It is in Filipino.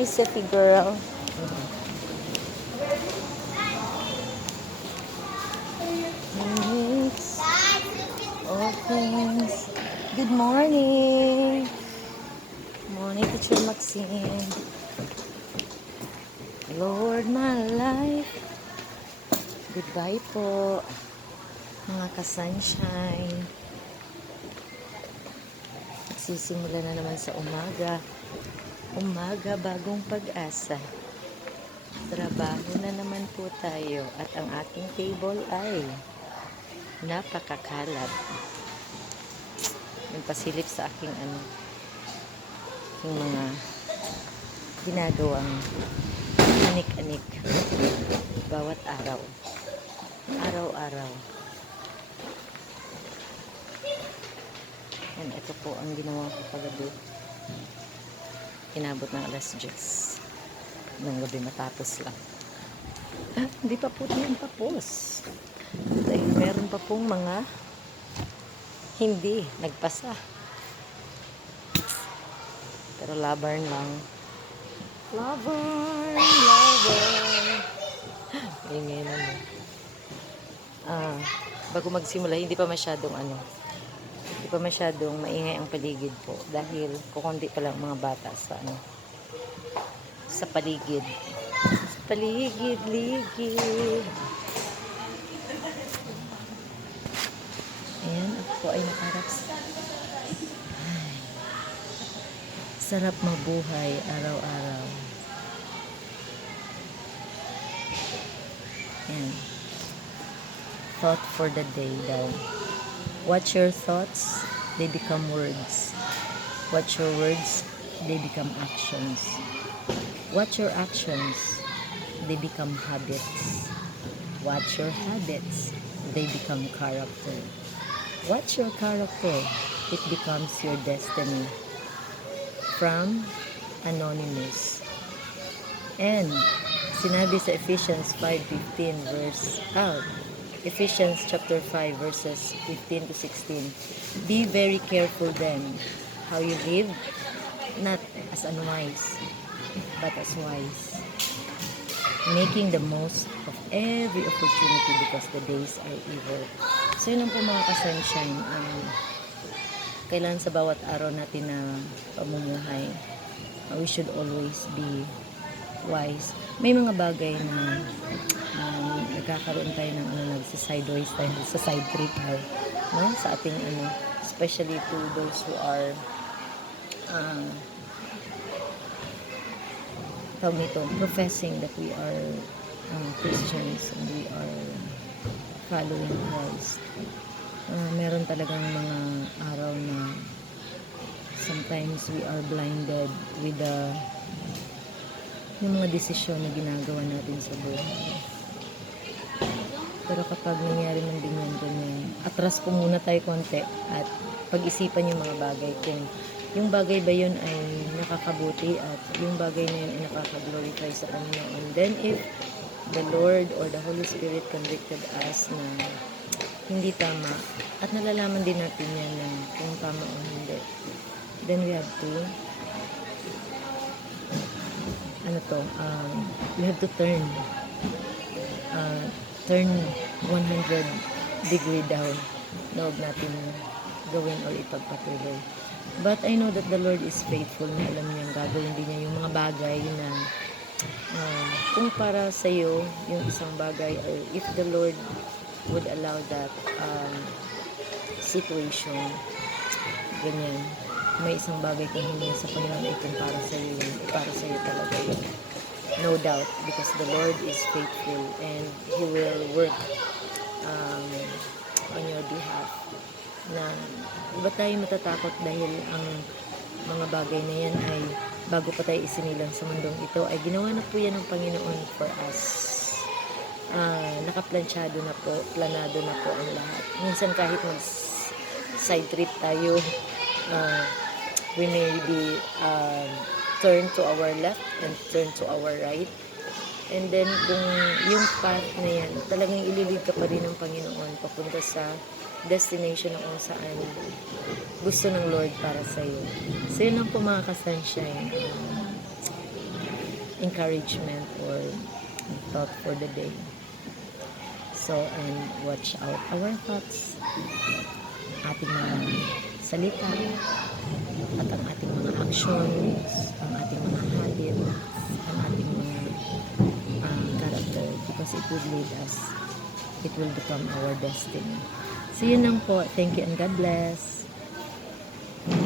Hi, city girl. Mix. Opens. Good morning. Morning, Teacher Maxine. Lord, my life. Goodbye po, mga ka-sunshine. Nagsisimula na naman sa umaga. Umaga, bagong pag-asa. Trabaho na naman po tayo at ang ating table ay napakakalat. Yung pasilip sa aking yung mga ginagawang anik-anik bawat araw. Araw-araw. And ito po ang ginawa ko kagabi. Inabot ng alas 10 ng gabi matapos lang. Hindi pa po yan tapos. Dahil meron pa pong mga hindi nagpasa. Pero laban lang. Laban. Ingay naman. Bago magsimula, hindi pa masyadong maingay ang paligid po. Dahil kukundi pa lang mga bata sa paligid. Paligid-ligid. Ayan, ako po ay nakarap sa... Sarap mabuhay araw-araw. Ayan. Thought for the day daw. Watch your thoughts, they become words. Watch your words, they become actions. Watch your actions, they become habits. Watch your habits, they become character. Watch your character, it becomes your destiny. From Anonymous. And sinabi sa Ephesians 5:15 Ephesians chapter 5 verses 15 to 16. Be very careful then how you live, not as unwise, but as wise, making the most of every opportunity because the days are evil. So yun ang po mga ka-sunshine. Kailangan sa bawat araw natin na pamumuhay, we should always be wise. May mga bagay na nagkakaroon tayo ng nagsa-sideways tayo, sa side trip tayo, no? Sa ating especially to those who are professing that we are Christians and we are following Christ. Meron talagang mga araw na sometimes we are blinded with yung mga desisyon na ginagawa natin sa buhay. Pero kapag nangyari man din yan, ganyan, atras po muna tayo konti at pag-isipan yung mga bagay kung yung bagay ba yun ay nakakabuti at yung bagay na yun ay nakaka-glorify sa Panginoon. Then if the Lord or the Holy Spirit convicted us na hindi tama at nalalaman din natin yan na kung tama o hindi, then we have to we have to turn 100 degree down na huwag natin gawin o ipagpatuloy. But I know that the Lord is faithful na alam niyang gagawin din niya yung mga bagay na kung para sa iyo yung isang bagay, or if the Lord would allow that situation, ganyan, may isang bagay kung hindi sa Panginoon ay kung para sa iyo yun, para sa iyo talaga yun, no doubt, because the Lord is faithful and He will work on your behalf. Na iba tayo matatakot dahil ang mga bagay na yan ay bago pa tayo isinilang sa mundong ito ay ginawa na po yan ng Panginoon for us. Nakaplanchado na po, planado na po ang lahat. Minsan kahit side trip tayo, we may be turn to our left and turn to our right, and then kung yung path na yan talagang ililid ka pa rin ng Panginoon papunta sa destination na kung saan gusto ng Lord para sa iyo. So yun lang po mga ka-sunshine. encouragement or thought for the day. So, and watch out our thoughts, ating mga salita, at ang ating mga actions, ang ating mga habits, ang ating mga character, because it would lead us, it will become our destiny. So, yun lang po. Thank you and God bless.